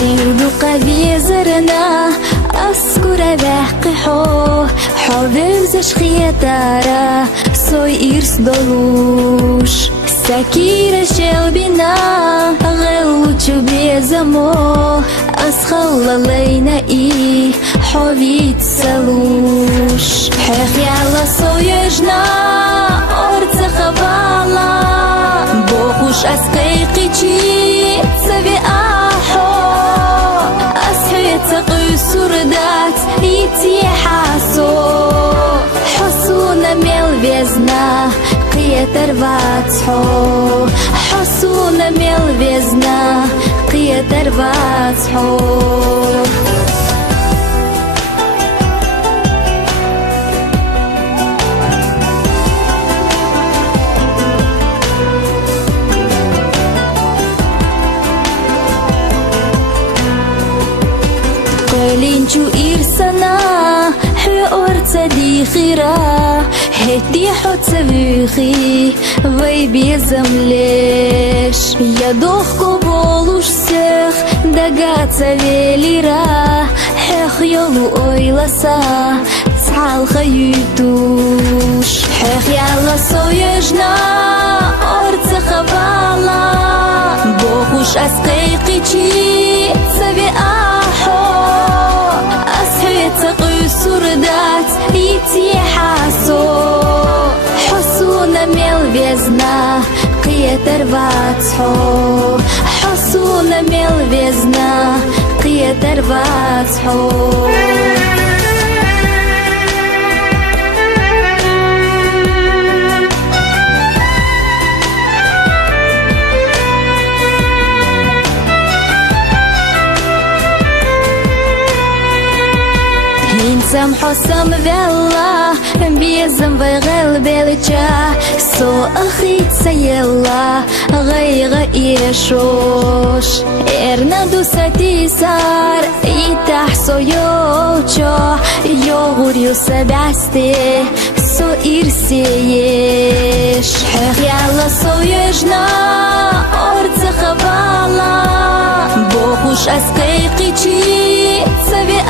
سيرو قبيزرنا أسكر بحقحو حافظش خيتارا سوي إرس دلوش سكير شلبنا غلوش بيزمو أسخل لينا إيه حويت سلوش حيخ يالا سويجنا أرز خبالا بوخوش أسقيقي تشي تسوي أحو أسحيت قيسور دات يتي حاسو حسونا ميل بيزنا قيتر باتحو حسونا ميل بيزنا قيتر باتحو لينجو إرسنا حور تصديخيرا هدي حوت سبيخي وي بيزمليش يا دوخكو بولوش سيخ دقات سبيليرا حيخ يلو أويلسا تعال خيوتوش حيخ يالا سويجنا أرز خبالا بوخوش أسقيقي تشي تسبي قيسور دات يتي حاسو حسونا ميل بيزنا قيتر باتحو حسونا ميل بيزنا قيتر باتحو سم حسم فيلا بيزم بغل بلجا سو أخيت سيلا غيغ يشوش إرنا دوستي سار يتحسو يوچو يوغور يسبعستي سو إرسيش حيخ يالا سو يجنا أرز خبالا بوخوش أسقيقي تشي تسبي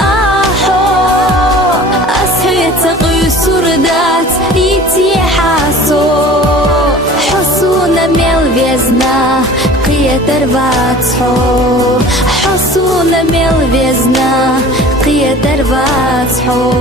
قيسور دات يتي حاسو حسونا ميل بيزنا قيتر باتحو حسونا ميل بيزنا قيتر باتحو